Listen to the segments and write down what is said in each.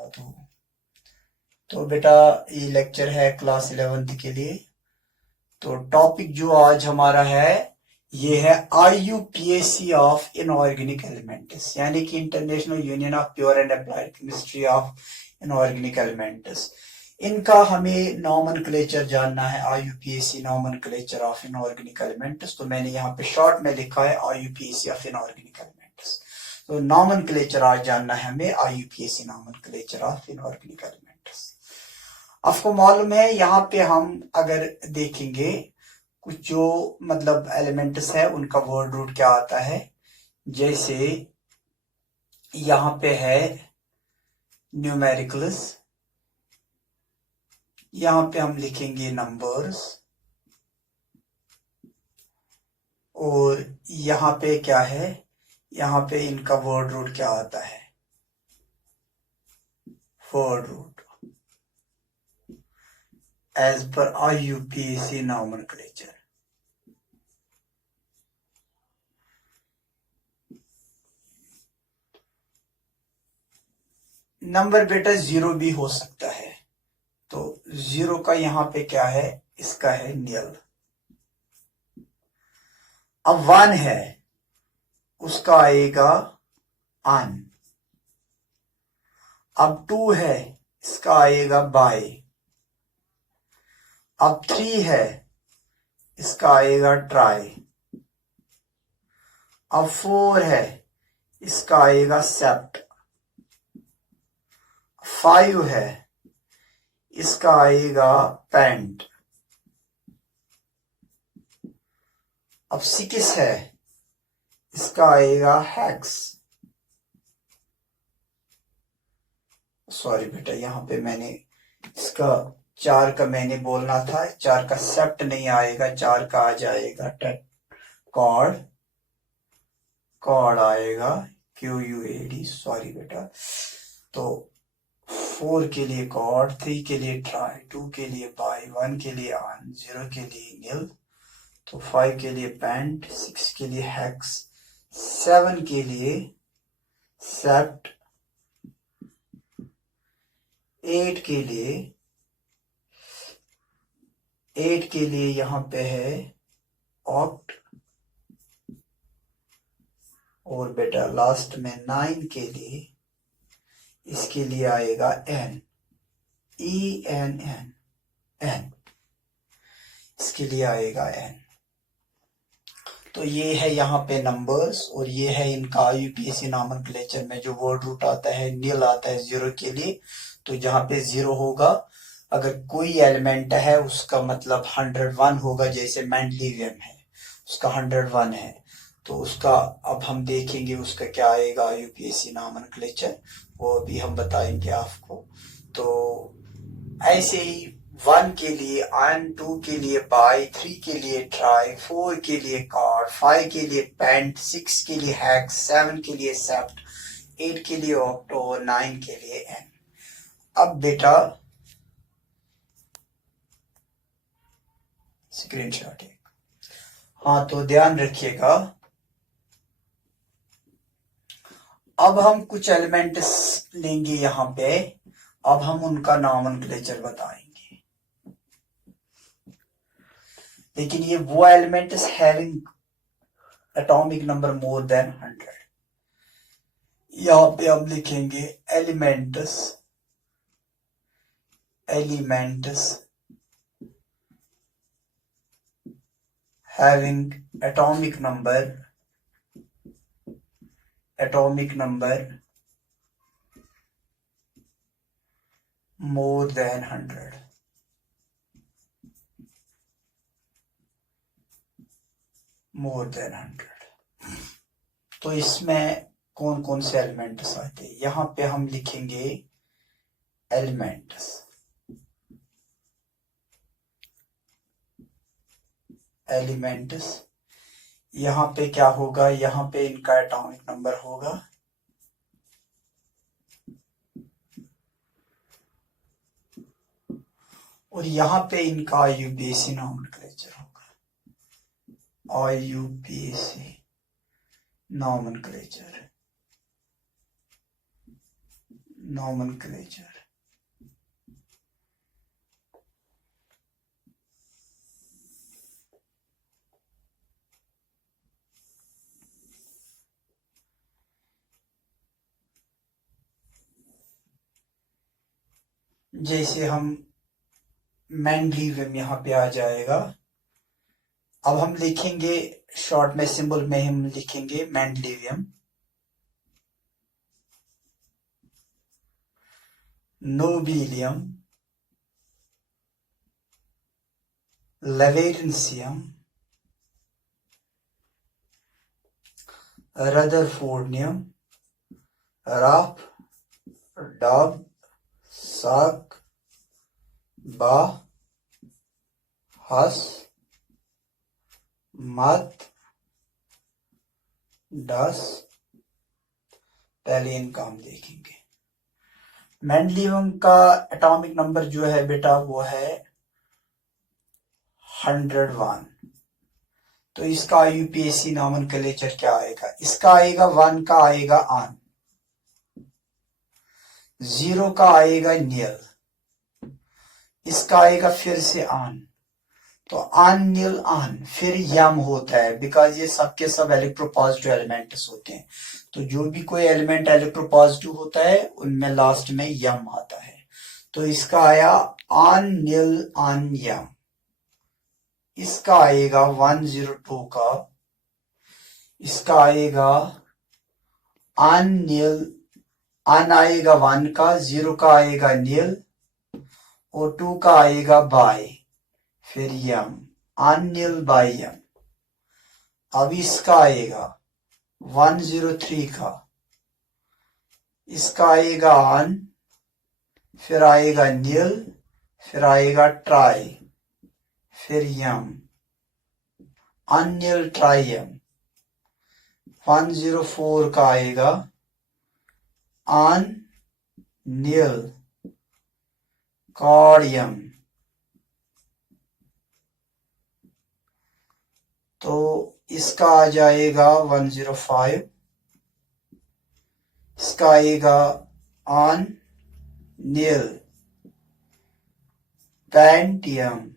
तो बेटा ये लेक्चर है क्लास 11th के लिए। तो टॉपिक जो आज हमारा है ये है IUPAC ऑफ इनऑर्गेनिक एलिमेंट्स, यानी कि international union of pure and applied chemistry of inorganic elements. इनका हमें नॉमेनक्लेचर जानना है, IUPAC nomenclature of inorganic elements. तो मैंने यहाँ पे शॉर्ट में लिखा है IUPAC ऑफ इनऑर्गेनिक एलिमेंट्स। तो नॉमेनक्लेचर आज जानना है हमें, IUPAC nomenclature of inorganic elements. आपको मालूम है यहाँ पे हम अगर देखेंगे कुछ जो मतलब एलिमेंट्स है उनका वर्ड रूट क्या आता है। जैसे यहाँ पे है न्यूमेरिकल्स, यहाँ पे हम लिखेंगे नंबर्स, और यहाँ पे क्या है, यहाँ पे इनका वर्ड रूट क्या आता है, word root as per IUPAC nomenclature। Number बेटा जीरो भी हो सकता है, तो जीरो का यहाँ पे क्या है, इसका है निल। अब वन है, उसका आएगा अन। अब टू है, इसका आएगा बाय। अब थ्री है, इसका आएगा ट्राई। अब फोर है, इसका आएगा सेप्ट। फाइव है, इसका आएगा पेंट। अब सिक्स है, इसका आएगा हेक्स। सॉरी बेटा, यहाँ पे मैंने इसका चार का मैंने बोलना था, चार का सेप्ट नहीं आएगा, चार का आ जाएगा कॉर्ड, कॉर्ड आएगा QUAD। सॉरी बेटा। तो फोर के लिए कॉर्ड, थ्री के लिए ट्राई, टू के लिए बाय, वन के लिए ऑन, जीरो के लिए निल, तो फाइव के लिए पेंट, सिक्स के लिए हेक्स, सेवन के लिए सेप्ट, एट के लिए यहाँ पे है ऑक्ट, और बेटा लास्ट में नाइन के लिए, इसके लिए आएगा एन, ENN, एन, इसके लिए आएगा एन। तो ये है यहाँ पे नंबर्स, और ये है इनका IUPAC नॉमेनक्लेचर में जो वर्ड रूट आता है, निल आता है जीरो के लिए। तो जहाँ पे जीरो होगा, अगर कोई एलिमेंट है उसका मतलब 101 होगा, जैसे मेंडलीवियम है उसका 101 है, तो उसका अब हम देखेंगे उसका क्या आएगा IUPAC नॉमेनक्लेचर, वो अभी हम बताएंगे आपको। तो ऐसे ही वन के लिए ऑन, टू के लिए बाय, थ्री के लिए ट्राई, फोर के लिए कॉर्ड, फाइव के लिए पेंट, सिक्स के लिए हैक्स, सेवन के लिए सेप्ट, एट के लिए ऑक्टो, नाइन के लिए एन। अब बेटा स्क्रीनशॉट है, हाँ तो ध्यान रखिएगा। अब हम कुछ एलिमेंट्स लेंगे यहाँ पे, अब हम उनका नॉमेनक्लेचर बताएंगे। लेकिन ये वो elements having atomic number more than 100। यहाँ पे हम लिखेंगे elements having atomic number more than 100। more than 100। तो इसमें कौन कौन से एलिमेंट्स आते हैं, यहाँ पे हम लिखेंगे एलिमेंट्स यहाँ पे क्या होगा, यहाँ पे इनका एटॉमिक नंबर होगा, और यहाँ पे इनका IUPAC नॉमेनक्लेचर होगा, IUPAC नॉमेनक्लेचर। नॉमेनक्लेचर। जैसे हम मेंडलीवियम यहाँ पे आ जाएगा। अब हम लिखेंगे शॉर्ट में, सिंबल में हम लिखेंगे मेंडलीवियम, नोबिलियम, लेवेरेंसियम, रदरफोर्डियम, राफ, डॉब, साक, बा, हस, मत, डस। पहले इनका हम देखेंगे। मेंडलीवियम का एटॉमिक नंबर जो है बेटा वो है 101। तो इसका यूपीएससी नॉमेनक्लेचर क्या आएगा? इसका आएगा 1 का आएगा आन, 0 का आएगा नील, इसका आएगा फिर से आन, तो आन नील आन, फिर यम होता है, बिकॉज ये सबके सब इलेक्ट्रोपॉजिटिव एलिमेंट्स होते हैं। तो जो भी कोई एलिमेंट इलेक्ट्रोपॉजिटिव होता है उनमें लास्ट में यम आता है। तो इसका आया आन नील आन यम। इसका आएगा 102 का, इसका आएगा आन नील, आन आएगा 1 का, 0 का आएगा नील और 2 का आएगा बाय, फिर यम, आन नील बाय यम। अब इसका आएगा 103 का, इसका आएगा आन, फिर आएगा नील, फिर आएगा ट्राई, फिर यम, अनिल ट्राइयम। 104 का आएगा आन नील कार्डियम। तो इसका आ जाएगा 105, इसका आएगा आन नील पैंटियम।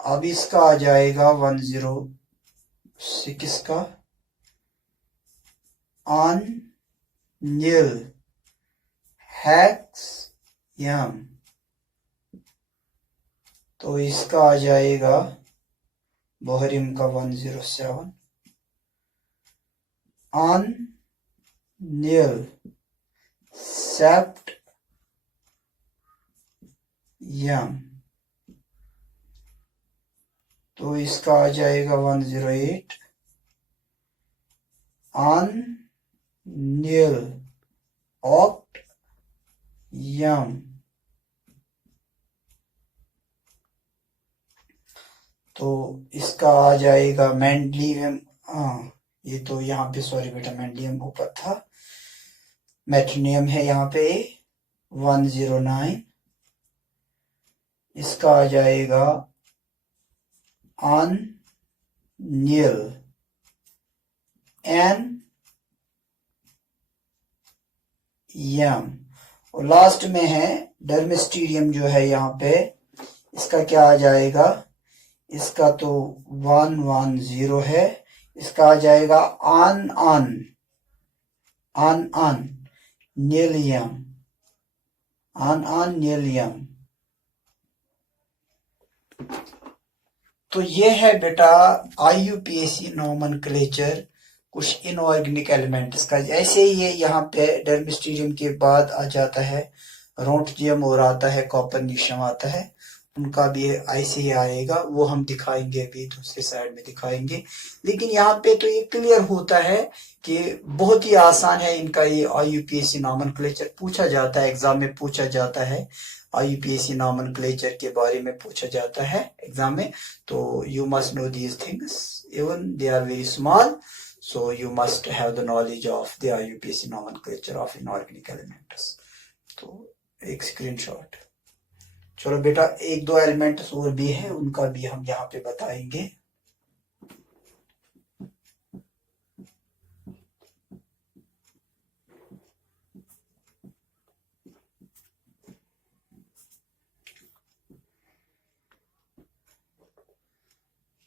अब इसका आ जाएगा 106 का आन नील हेक्सियम। तो इसका आ जाएगा बोहरियम का 107 आन नील सेप्टियम। तो इसका आ जाएगा 108 आन नील ऑक्टियम। तो इसका आ जाएगा मेंडलीवियम, ये तो यहाँ पे सॉरी बेटा मेंडलीवियम ऊपर था, मेट्रोनियम है यहाँ पे 109। इसका आ जाएगा आन नील एन यम। और लास्ट में है डर्मिस्टीरियम जो है यहाँ पे, इसका क्या आ जाएगा? इसका तो 110 है, इसका आ जाएगा आन आन आन आन नीलियम, आन आन नीलियम। तो ये है बेटा IUPAC नॉमेनक्लेचर कुछ इनऑर्गेनिक एलिमेंट्स का। ऐसे ही ये यहाँ पे डर्मिस्टीरियम के बाद आ जाता है रोंटियम और आता है कॉपरनिशियम आता है, उनका भी ऐसे ही आएगा, वो हम दिखाएंगे अभी दूसरे साइड में दिखाएंगे। लेकिन यहाँ पे तो ये क्लियर होता है कि बहुत ही आसान है इनका ये IUPAC नॉमेनक्लेचर। पूछा जाता है एग्जाम में, पूछा जाता है IUPAC नॉमेनक्लेचर के बारे में पूछा जाता है एग्जाम में। तो you must know these things, even they are very small, so you must have the knowledge of the IUPAC nomenclature of inorganic elements। तो एक स्क्रीनशॉट। चलो बेटा एक दो एलिमेंट्स और भी है, उनका भी हम यहाँ पे बताएंगे।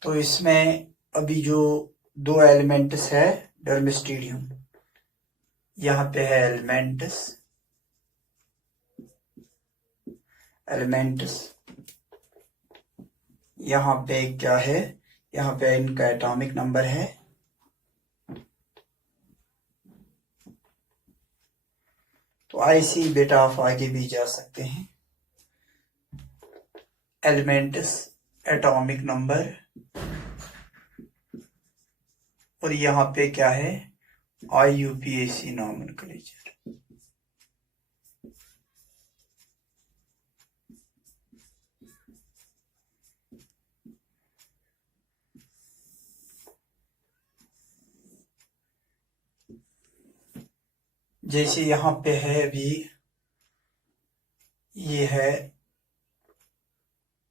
तो इसमें अभी जो दो एलिमेंट्स है डर्मिस्टीडियम, यहाँ पे है एलिमेंट्स, यहाँ पे क्या है, यहाँ पे इनका एटॉमिक नंबर है। तो ऐसे ही बेटा आप आगे भी जा सकते हैं। एलिमेंट्स, एटॉमिक नंबर, और यहाँ पे क्या है, IUPAC नॉमेनक्लेचर। जैसे यहाँ पे है अभी, ये है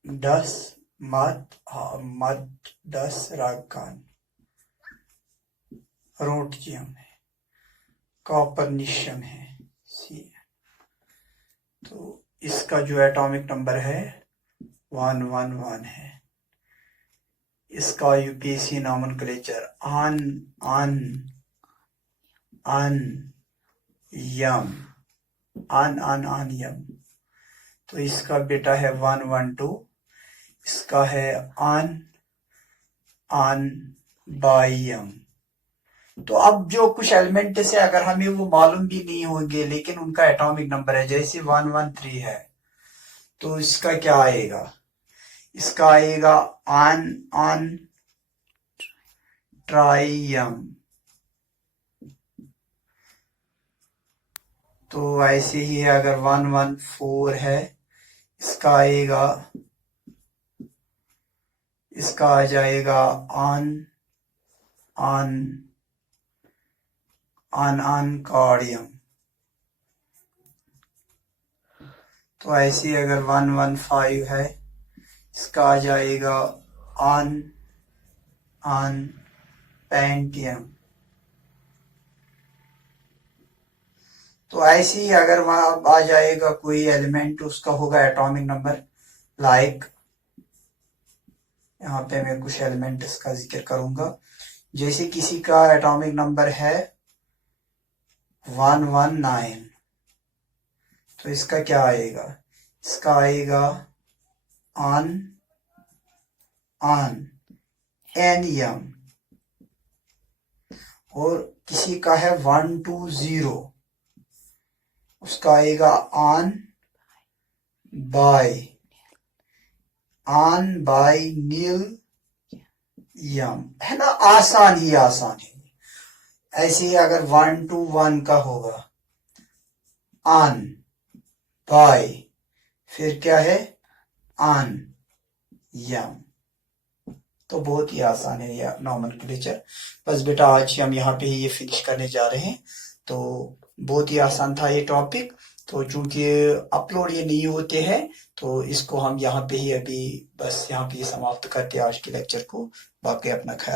10 मद 10 रागकान, रोटजियम है, कॉपरनिशियम है, सी। तो इसका जो एटॉमिक नंबर है 111 है। इसका यूपीएसी नॉमेनक्लेचर यम। तो इसका बेटा है 112, इसका है बायम। तो अब जो कुछ एलिमेंट से अगर हमें वो मालूम भी नहीं होंगे लेकिन उनका एटॉमिक नंबर है, जैसे 113 है, तो इसका क्या आएगा, इसका आएगा ट्राइयम। तो ऐसे ही है, अगर 114 है, इसका आएगा, इसका आ जाएगा कार्डियम। तो ऐसे ही अगर 115 है, इसका आ जाएगा पेंटियम। तो ऐसे ही अगर वहां आ जाएगा कोई एलिमेंट, उसका होगा एटॉमिक नंबर, लाइक यहाँ पे मैं कुछ एलिमेंट्स का जिक्र करूंगा। जैसे किसी का एटॉमिक नंबर है 119, तो इसका क्या आएगा, इसका आएगा एनियम। और किसी का है 120, उसका आएगा बाइनीलियम, है ना, आसान है। ऐसे ही अगर 121 का होगा बाय, फिर क्या है यम। तो बहुत ही आसान है यह नॉमेनक्लेचर। बस बेटा आज हम यहाँ पे ही ये फिनिश करने जा रहे हैं। तो बहुत ही आसान था ये टॉपिक। तो चूंकि अपलोड ये नहीं होते हैं, तो इसको हम यहाँ पे ही अभी बस यहाँ पे समाप्त करते हैं आज के लेक्चर को। बाकी अपना ख्याल